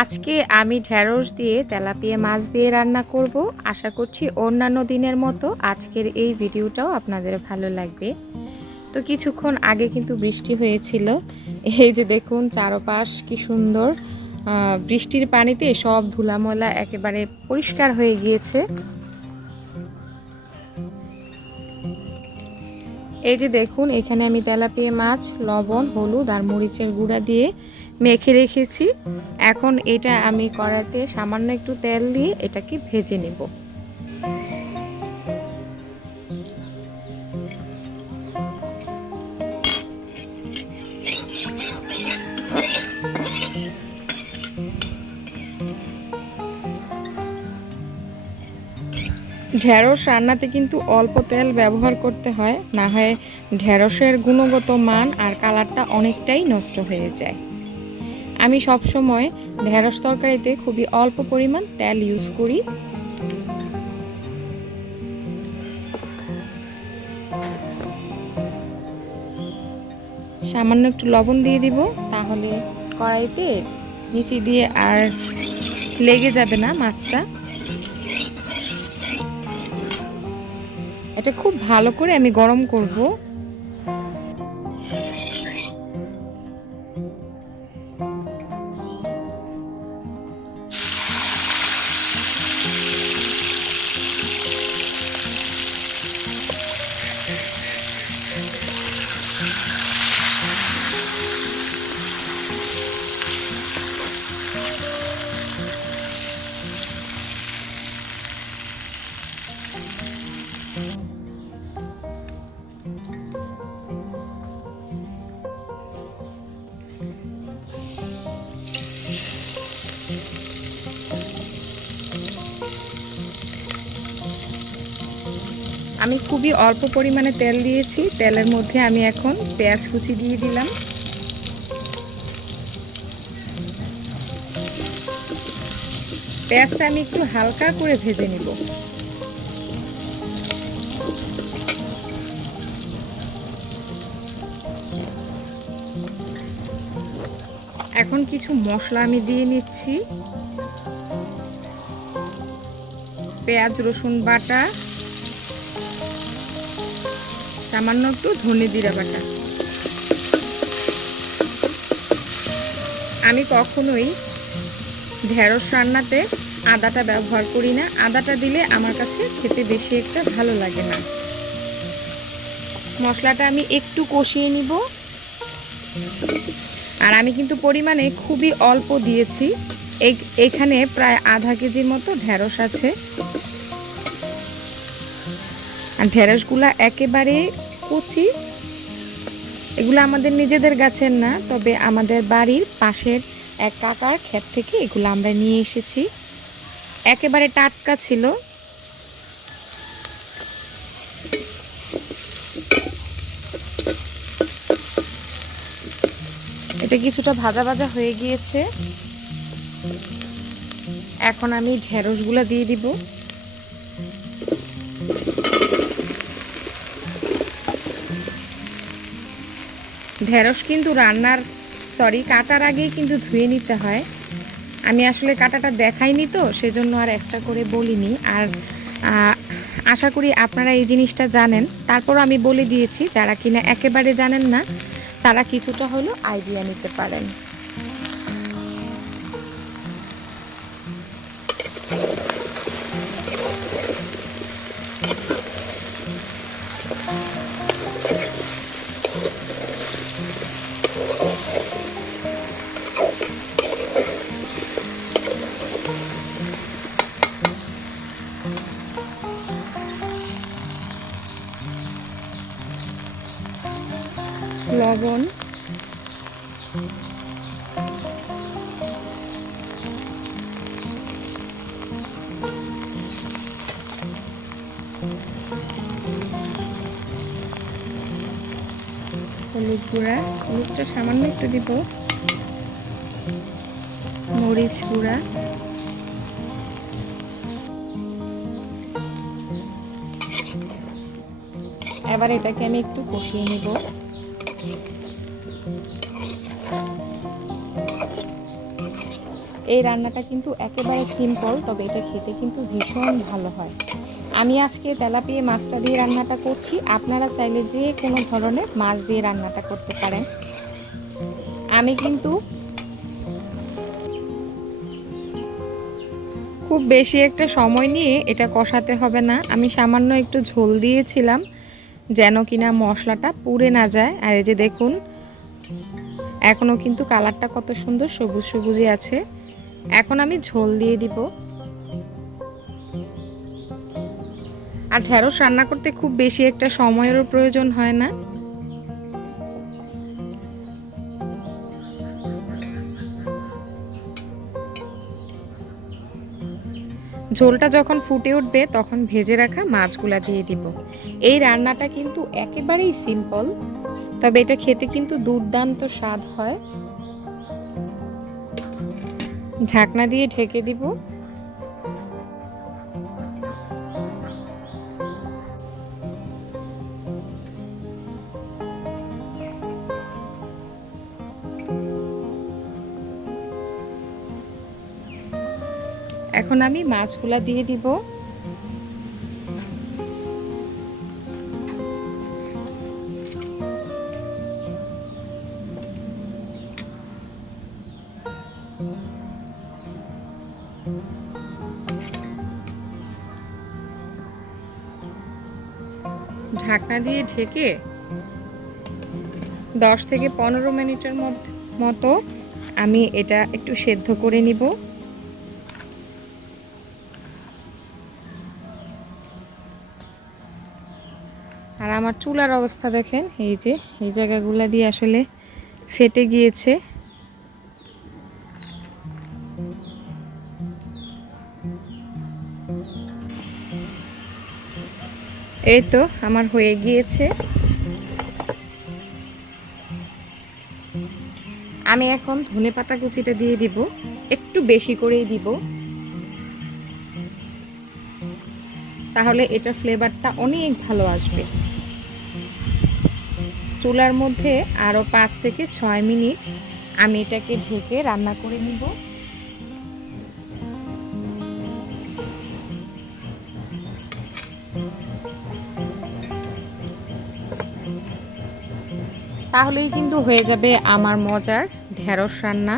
আজকে আমি ঢেঁড়স দিয়ে তেলাপিয়া মাছ দিয়ে রান্না করব। আশা করছি অন্যান্য দিনের মতো আজকের এই ভিডিওটাও আপনাদের ভালো লাগবে। তো কিছুক্ষণ আগে কিন্তু বৃষ্টি হয়েছিল। এই যে দেখুন চারপাশ কি সুন্দর, বৃষ্টির পানিতে সব ধুলাময়লা একেবারে পরিষ্কার হয়ে গিয়েছে। এই যে দেখুন এখানে আমি তেলাপিয়া মাছ লবণ হলুদ আর মরিচের গুঁড়া দিয়ে মেখে রেখেছি। এখন এটা আমি কড়াইতে সামান্য একটু তেল দিয়ে এটাকে ভেজে নেব। ঢেঁড়স রান্নাতে কিন্তু অল্প তেল ব্যবহার করতে হয়, না হয় ঢেঁড়সের গুণগত মান আর কালারটা অনেকটাই নষ্ট হয়ে যায়। আমি সবসময় ঢেঁড়স তরকারিতে খুবই অল্প পরিমাণ তেল ইউজ করি। সামান্য একটু লবণ দিয়ে দিব, তাহলে কড়াইতে নিচে দিয়ে আর লেগে যাবে না মাছটা। এটা খুব ভালো করে আমি গরম করব। আমি খুবই অল্প পরিমাণে তেল দিয়েছি। তেলের মধ্যে আমি এখন পেঁয়াজ কুচি দিয়ে দিলাম। পেঁয়াজটা আমি একটু হালকা করে ভেজে নিব। এখন কিছু মশলা আমি দিয়ে নিচ্ছি। পেঁয়াজ রসুন বাটা, সামান্য একটু ধনে জিরা বাটা। আমি কখনোই ঢেঁড়স রান্নাতে আদাটা ব্যবহার করি না। আদাটা দিলে আমার কাছে খেতে বেশি একটা ভালো লাগে না। মশলাটা আমি একটু কষিয়ে নিব। আর আমি কিন্তু পরিমাণে খুবই অল্প দিয়েছি। এখানে প্রায় আধা কেজির মতো ঢেঁড়স আছে। আর ঢেঁড়সগুলা একেবারে কচি। এগুলো আমাদের নিজেদের গাছের না, তবে আমাদের বাড়ির পাশের এক কাকার ক্ষেত থেকে এগুলো আমরা নিয়ে এসেছি। একেবারে টাটকা ছিল। এটা কিছুটা ভাজা ভাজা হয়ে গিয়েছে। এখন আমি ঢেঁড়সগুলা দিয়ে দিব। ঢেঁড়স কিন্তু কাটার আগেই কিন্তু ধুয়ে নিতে হয়। আমি আসলে কাটাটা দেখাইনি, তো সেজন্য আর এক্সট্রা করে বলিনি। আর আশা করি আপনারা এই জিনিসটা জানেন, তারপর আমি বলে দিয়েছি। যারা কিনা একেবারে জানেন না, তারা কিছুটা হলেও আইডিয়া নিতে পারেন। লবণ, হলুদ গুঁড়া, হলুদটা সামান্য একটু দিব, মরিচ গুঁড়া, এবার এটাকে আমি একটু কষিয়ে নিব। এই রান্নাটা কিন্তু একেবারে সিম্পল, তবে এটা খেতে কিন্তু ভীষণ ভালো হয়। আমি আজকে তেলাপিয়া মাছটা দিয়ে রান্নাটা করছি, আপনারা চাইলে যে কোনো ধরনের মাছ দিয়ে রান্নাটা করতে পারেন। আমি কিন্তু খুব বেশি একটা সময় নিয়ে এটা কষাতে হবে না, আমি সামান্য একটু ঝোল দিয়েছিলাম যেন কিনা মশলাটা পুড়ে না যায়। আর এই যে দেখুন এখনও কিন্তু কালারটা কত সুন্দর সবুজ সবুজই আছে। এখন আমি ঝোল দিয়ে দিব। আর ঢেঁড়স রান্না করতে খুব বেশি একটা সময়েরও প্রয়োজন হয় না। ঝোলটা যখন ফুটে উঠবে তখন ভেজে রাখা মাছগুলা দিয়ে দিব। এই রান্নাটা কিন্তু একেবারেই সিম্পল, তবে এটা খেতে কিন্তু দুর্দান্ত স্বাদ হয়। ঢাকনা দিয়ে ঢেকে দিব। এখন আমি মাছগুলা দিয়ে দিব। ঢাকনা দিয়ে ঢেকে 10 থেকে 15 মিনিটের মতো আমি এটা একটু সেদ্ধ করে নিব। আর আমার চুলার অবস্থা দেখেন, এই যে এই জায়গাগুলো দিয়ে আসলে ফেটে গিয়েছে। এই তো আমার হয়ে গিয়েছে। আমি এখন ধনেপাতা কুচিটা দিয়ে দিব, একটু বেশি করেই দিব, তাহলে এটা ফ্লেভারটা অনেক ভালো আসবে। চুলার মধ্যে আরও 5 থেকে 6 মিনিট আমি এটাকে ঢেকে রান্না করে নিব। তাহলেই কিন্তু হয়ে যাবে আমার মজার ঢেঁড়স রান্না।